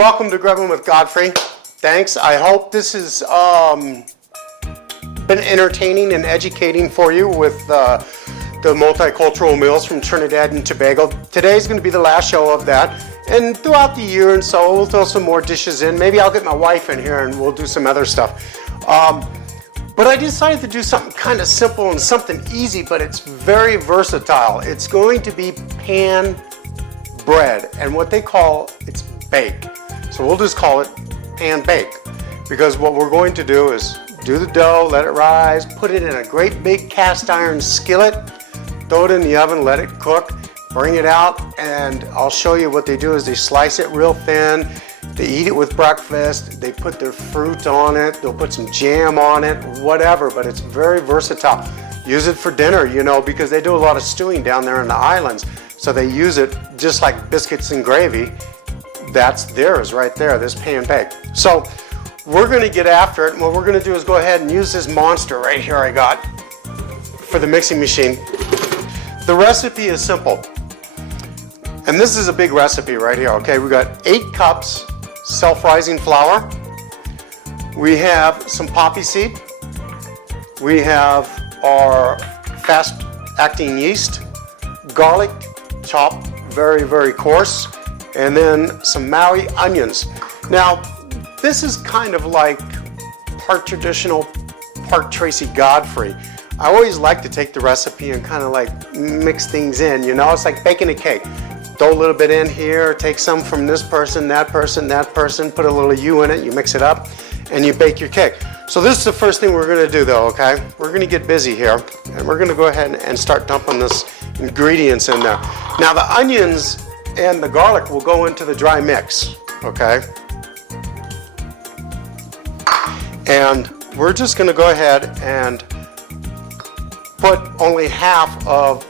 welcome to Grubbin with Godfrey. Thanks. I hope this has been entertaining and educating for you with the multicultural meals from Trinidad and Tobago. Today's going to be the last show of that. And throughout the year and so, we'll throw some more dishes in. Maybe I'll get my wife in here and we'll do some other stuff. But I decided to do something kind of simple and something easy, but it's very versatile. It's going to be pan bread, and what they call it's bake. So we'll just call it pan bake, because what we're going to do is do the dough, let it rise, put it in a great big cast iron skillet, throw it in the oven, let it cook, bring it out, and I'll show you what they do is they slice it real thin. They eat it with breakfast, they put their fruit on it, they'll put some jam on it, whatever, but it's very versatile. Use it for dinner, you know, because they do a lot of stewing down there in the islands. So they use it just like biscuits and gravy. That's theirs right there, this pan bake. So we're gonna get after it, and what we're gonna do is go ahead and use this monster right here I got for the mixing machine. The recipe is simple. And this is a big recipe right here, okay? We got 8 cups self-rising flour. We have some poppy seed. We have our fast-acting yeast, garlic chopped very, very coarse, and then some Maui onions. Now, this is kind of like part traditional, part Tracy Godfrey. I always like to take the recipe and kind of like mix things in, you know? It's like baking a cake. Throw a little bit in here, take some from this person, that person, that person, put a little you in it, you mix it up, and you bake your cake. So this is the first thing we're gonna do though, okay? We're gonna get busy here, and we're gonna go ahead and start dumping this ingredients in there. Now the onions and the garlic will go into the dry mix, okay? And we're just gonna go ahead and put only half of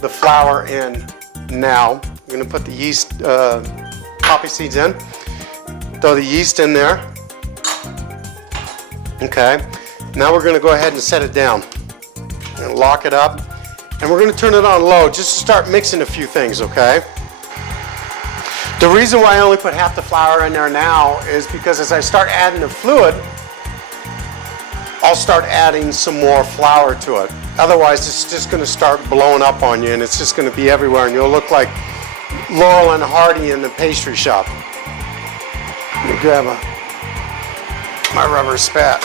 the flour in now. I'm going to put the yeast, poppy seeds in. Throw the yeast in there. Okay. Now we're going to go ahead and set it down and lock it up. And we're going to turn it on low just to start mixing a few things, okay? The reason why I only put half the flour in there now is because as I start adding the fluid, I'll start adding some more flour to it. Otherwise, it's just going to start blowing up on you, and it's just going to be everywhere, and you'll look like Laurel and Hardy in the pastry shop. Let me grab my rubber spat.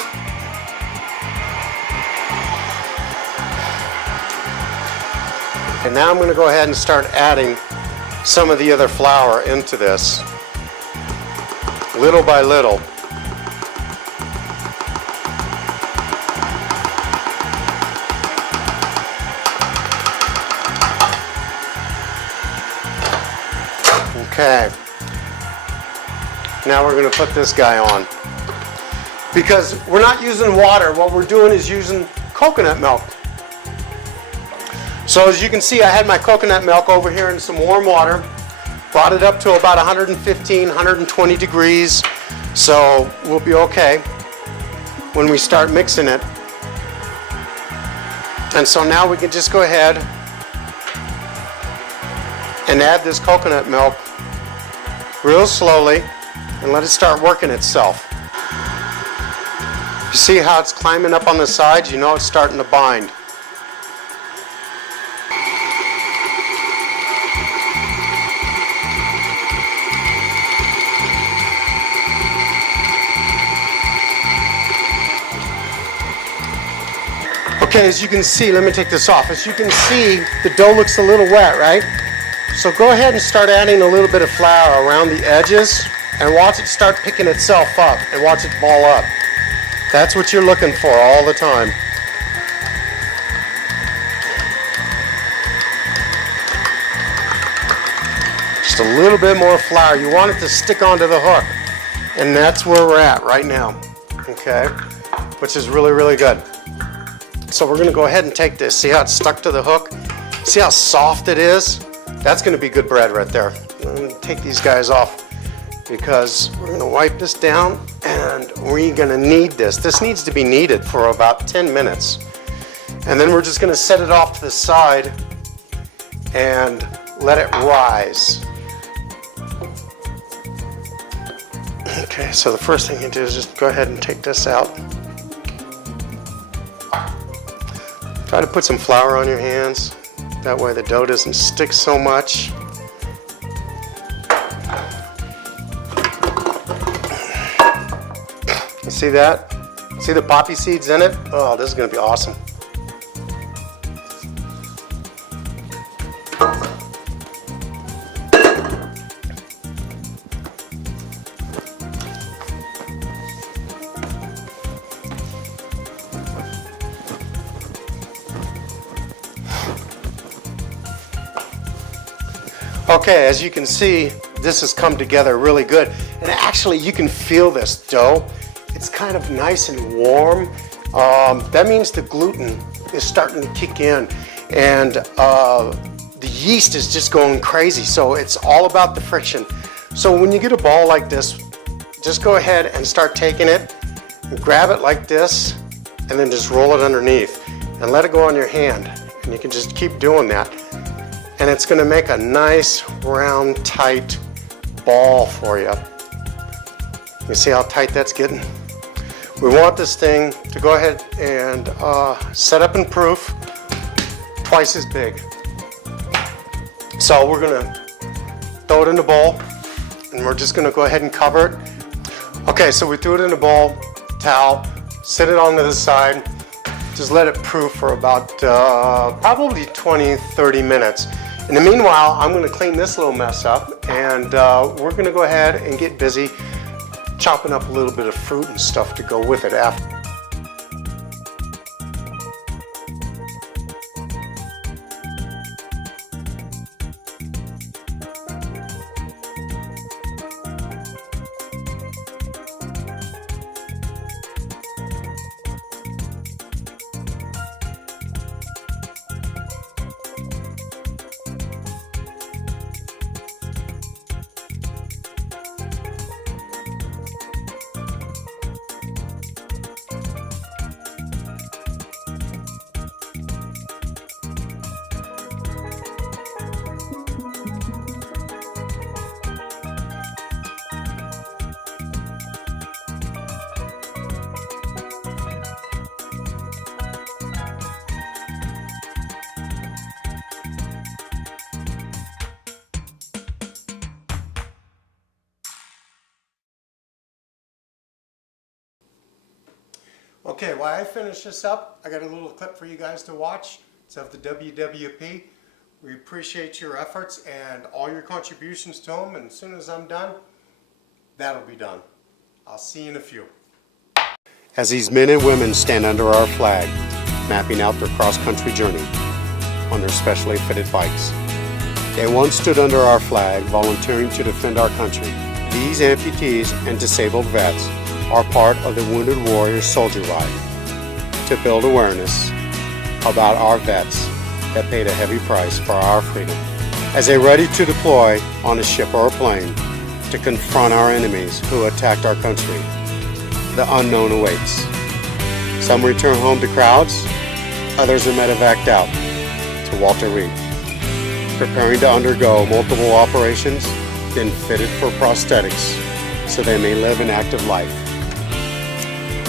And now I'm going to go ahead and start adding some of the other flour into this, little by little. Okay, now we're going to put this guy on. Because we're not using water, what we're doing is using coconut milk. So as you can see, I had my coconut milk over here in some warm water, brought it up to about 115, 120 degrees, so we'll be okay when we start mixing it. And so now we can just go ahead and add this coconut milk real slowly and let it start working itself. You see how it's climbing up on the sides? You know it's starting to bind. Okay, as you can see, let me take this off. As you can see, the dough looks a little wet, right? So go ahead and start adding a little bit of flour around the edges and watch it start picking itself up and watch it ball up. That's what you're looking for all the time. Just a little bit more flour. You want it to stick onto the hook. And that's where we're at right now. Okay? Which is really, really good. So we're going to go ahead and take this. See how it's stuck to the hook? See how soft it is? That's going to be good bread right there. I'm going to take these guys off because we're going to wipe this down and we're going to knead this. This needs to be kneaded for about 10 minutes. And then we're just going to set it off to the side and let it rise. Okay, so the first thing you do is just go ahead and take this out. Try to put some flour on your hands. That way the dough doesn't stick so much. You see that? See the poppy seeds in it? Oh, this is going to be awesome. Okay, as you can see, this has come together really good. And actually, you can feel this dough. It's kind of nice and warm. That means the gluten is starting to kick in. And the yeast is just going crazy. So it's all about the friction. So when you get a ball like this, just go ahead and start taking it. And grab it like this. And then just roll it underneath. And let it go on your hand. And you can just keep doing that. And it's going to make a nice, round, tight ball for you. You see how tight that's getting? We want this thing to go ahead and set up and proof twice as big. So we're going to throw it in the bowl, and we're just going to go ahead and cover it. Okay, so we threw it in the bowl, towel, set it onto the side, just let it proof for about probably 20-30 minutes. In the meanwhile, I'm going to clean this little mess up, and we're going to go ahead and get busy chopping up a little bit of fruit and stuff to go with it after. Okay, while I finish this up, I got a little clip for you guys to watch. It's of the WWP. We appreciate your efforts and all your contributions to them, and as soon as I'm done, that'll be done. I'll see you in a few. As these men and women stand under our flag, mapping out their cross-country journey on their specially fitted bikes. They once stood under our flag, volunteering to defend our country. These amputees and disabled vets are part of the Wounded Warrior Soldier Ride to build awareness about our vets that paid a heavy price for our freedom. As they're ready to deploy on a ship or a plane to confront our enemies who attacked our country, the unknown awaits. Some return home to crowds, others are medevaced out to Walter Reed, preparing to undergo multiple operations, then fitted for prosthetics so they may live an active life.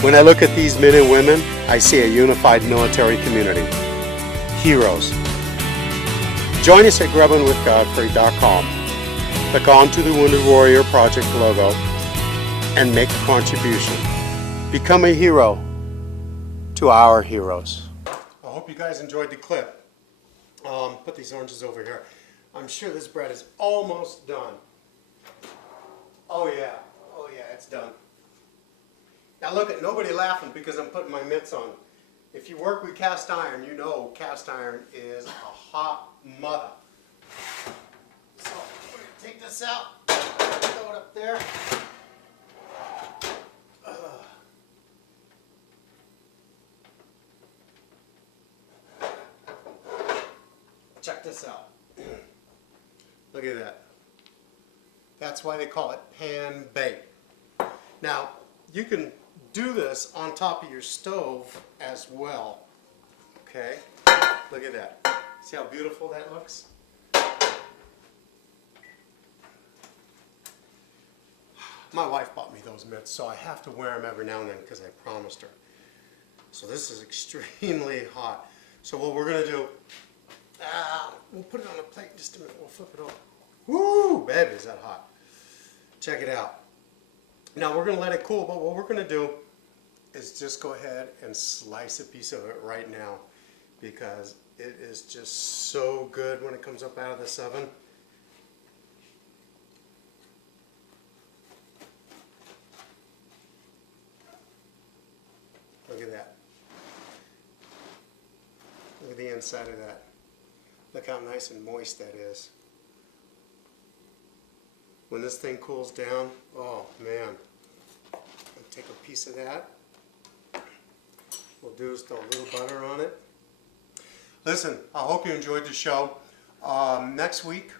When I look at these men and women, I see a unified military community. Heroes. Join us at grubbinwithgodfrey.com. Click on to the Wounded Warrior Project logo and make a contribution. Become a hero to our heroes. I hope you guys enjoyed the clip. Put these oranges over here. I'm sure this bread is almost done. Oh yeah, it's done. Now look at nobody laughing because I'm putting my mitts on. If you work with cast iron, you know cast iron is a hot mother. So we're going to take this out, throw it up there. Check this out. Look at that. That's why they call it pan bake. Now you can do this on top of your stove as well. Okay, look at that. See how beautiful that looks? My wife bought me those mitts, so I have to wear them every now and then because I promised her. So this is extremely hot. So what we're gonna do, we'll put it on a plate in just a minute. We'll flip it over. Woo, baby, is that hot. Check it out. Now we're gonna let it cool, but what we're gonna do is just go ahead and slice a piece of it right now because it is just so good when it comes up out of this oven. Look at that. Look at the inside of that. Look how nice and moist that is. When this thing cools down, oh man. I'll take a piece of that. We'll do is throw a little butter on it. Listen, I hope you enjoyed the show. Next week,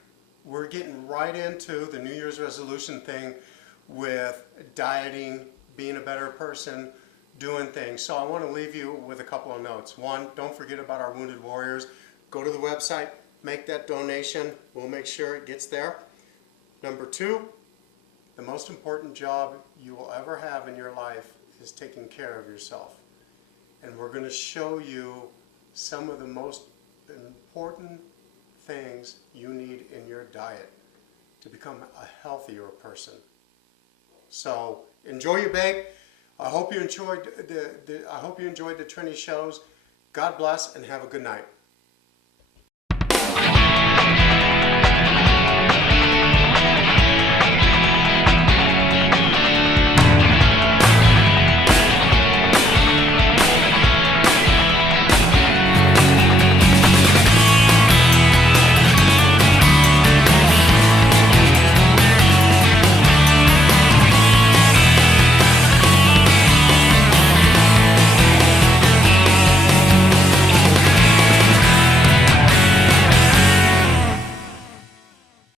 we're getting right into the New Year's resolution thing with dieting, being a better person, doing things. So I want to leave you with a couple of notes. One, don't forget about our Wounded Warriors. Go to the website, make that donation. We'll make sure it gets there. Number two, the most important job you will ever have in your life is taking care of yourself. And we're going to show you some of the most important things you need in your diet to become a healthier person. So enjoy your bake. I hope you enjoyed the Trini shows. God bless and have a good night.